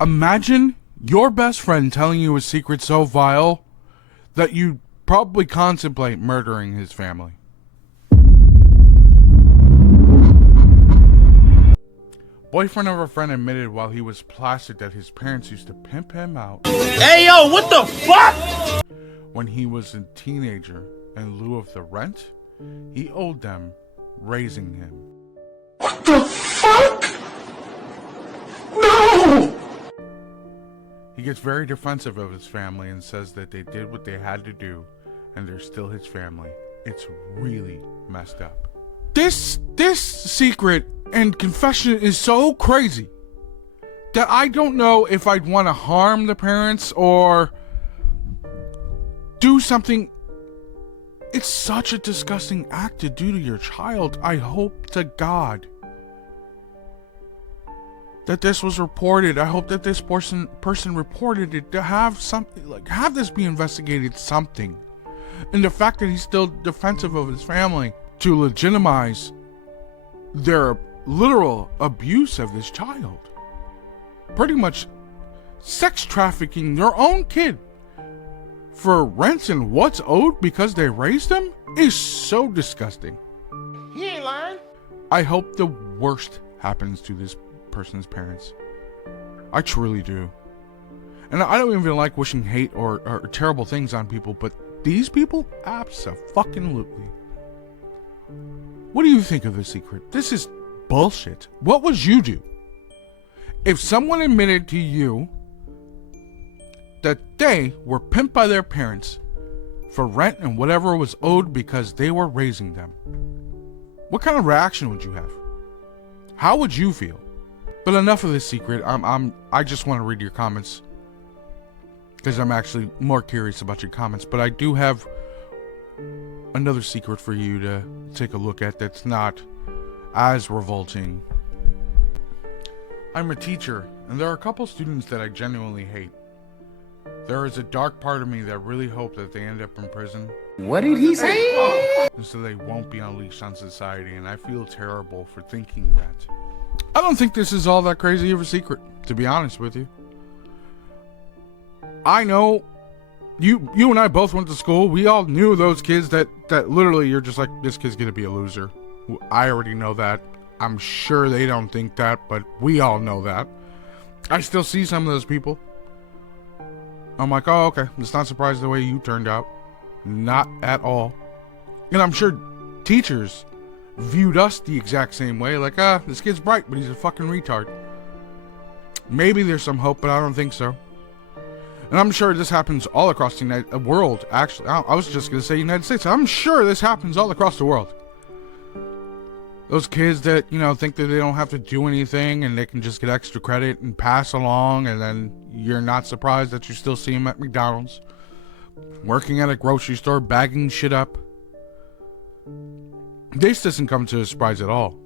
Imagine your best friend telling you a secret so vile that you probably contemplate murdering his family. Boyfriend of a friend admitted while he was plastered that his parents used to pimp him out. Hey yo, what the fuck? When he was a teenager, in lieu of the rent, he owed them raising him. What the fuck? No! He gets very defensive of his family and says that they did what they had to do and they're still his family. It's really messed up. This secret and confession is so crazy that I don't know if I'd want to harm the parents or do something. It's such a disgusting act to do to your child. I hope to God that this was reported. I hope that this person reported it, to have something, like, have this be investigated, something. And the fact that he's still defensive of his family to legitimize their literal abuse of this child, pretty much sex trafficking their own kid for rents and what's owed because they raised him, is so disgusting. He ain't lying. I hope the worst happens to this person's parents. I truly do. And I don't even like wishing hate or terrible things on people, but these people, abso-fucking-lutely. What do you think of this secret? This is bullshit. What would you do if someone admitted to you that they were pimped by their parents for rent and whatever was owed because they were raising them? What kind of reaction would you have? How would you feel? But enough of this secret. I just want to read your comments because I'm actually more curious about your comments. But I do have another secret for you to take a look at that's not as revolting. I'm a teacher, and there are a couple students that I genuinely hate. There is a dark part of me that really hope that they end up in prison. What did he say? And so they won't be unleashed on society, and I feel terrible for thinking that. I don't think this is all that crazy of a secret, to be honest with you. I know you and I both went to school. We all knew those kids that literally you're just like, this kid's gonna be a loser. I already know that. I'm sure they don't think that, but we all know that. I still see some of those people. I'm like, oh, okay. It's not surprised the way you turned out. Not at all. And I'm sure teachers viewed us the exact same way. Like, this kid's bright, but he's a fucking retard. Maybe there's some hope, but I don't think so. And I'm sure this happens all across the world, actually. I was just going to say United States. I'm sure this happens all across the world. Those kids that, think that they don't have to do anything and they can just get extra credit and pass along, and then you're not surprised that you still see them at McDonald's, working at a grocery store, bagging shit up. This doesn't come to a surprise at all.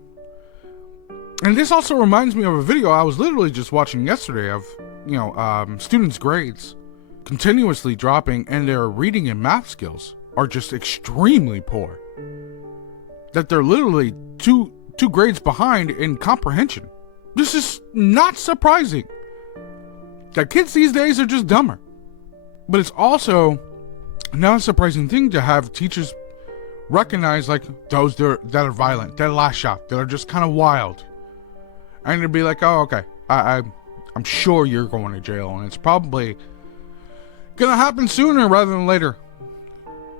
And this also reminds me of a video I was literally just watching yesterday of, students' grades continuously dropping, and their reading and math skills are just extremely poor. That they're literally two grades behind in comprehension. This is not surprising. That kids these days are just dumber. But it's also not a surprising thing to have teachers recognize, like, those that are violent, that lash out, that are just kind of wild. And to be like, oh, okay, I'm sure you're going to jail, and it's probably gonna happen sooner rather than later.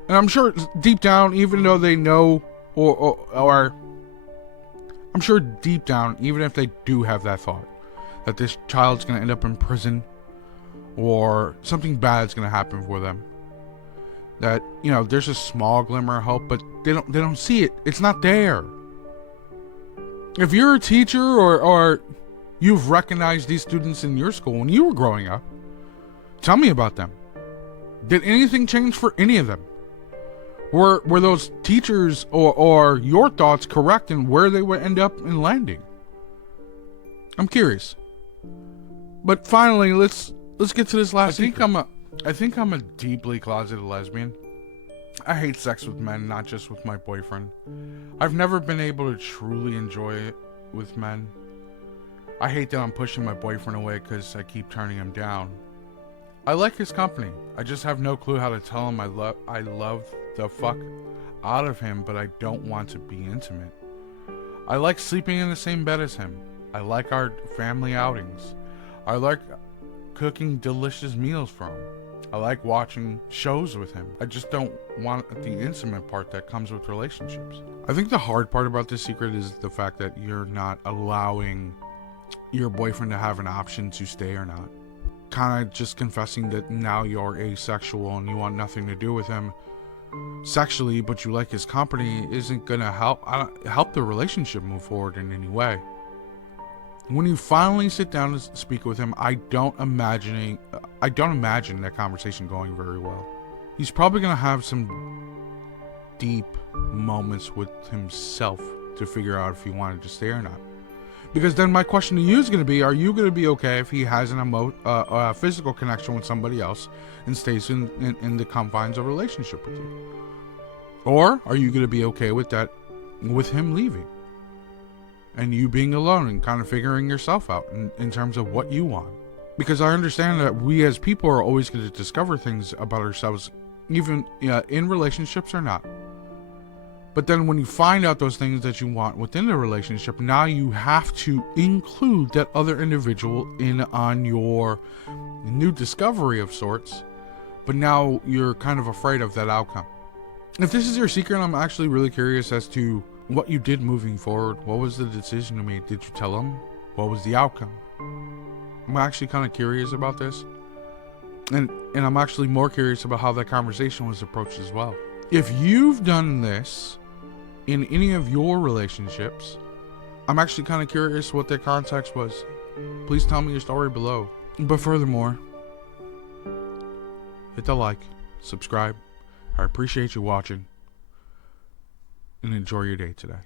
And I'm sure deep down, even though they know, or I'm sure deep down, even if they do have that thought that this child's gonna end up in prison or something bad's gonna happen for them, that there's a small glimmer of hope, but they don't see it. It's not there. If you're a teacher or you've recognized these students in your school when you were growing up, tell me about them. Did anything change for any of them? Were those teachers or your thoughts correct in where they would end up in landing? I'm curious. But finally, let's get to this last. I think I'm a deeply closeted lesbian. I hate sex with men, not just with my boyfriend. I've never been able to truly enjoy it with men. I hate that I'm pushing my boyfriend away because I keep turning him down. I like his company. I just have no clue how to tell him I love the fuck out of him, but I don't want to be intimate. I like sleeping in the same bed as him. I like our family outings. I like cooking delicious meals for him. I like watching shows with him. I just don't want the intimate part that comes with relationships. I think the hard part about this secret is the fact that you're not allowing your boyfriend to have an option to stay or not. Kind of just confessing that now you're asexual and you want nothing to do with him sexually, but you like his company, isn't gonna help the relationship move forward in any way. When you finally sit down to speak with him, I don't imagine that conversation going very well. He's probably gonna have some deep moments with himself to figure out if he wanted to stay or not. Because then my question to you is going to be, are you going to be okay if he has a physical connection with somebody else and stays in the confines of a relationship with you? Or are you going to be okay with that, with him leaving? And you being alone and kind of figuring yourself out in terms of what you want? Because I understand that we as people are always going to discover things about ourselves, even in relationships or not. But then when you find out those things that you want within the relationship, now you have to include that other individual in on your new discovery of sorts. But now you're kind of afraid of that outcome. If this is your secret, I'm actually really curious as to what you did moving forward. What was the decision you made? Did you tell him? What was the outcome? I'm actually kind of curious about this. And I'm actually more curious about how that conversation was approached as well. If you've done this in any of your relationships, I'm actually kind of curious what their context was. Please tell me your story below. But furthermore, hit the like, subscribe. I appreciate you watching, and enjoy your day today.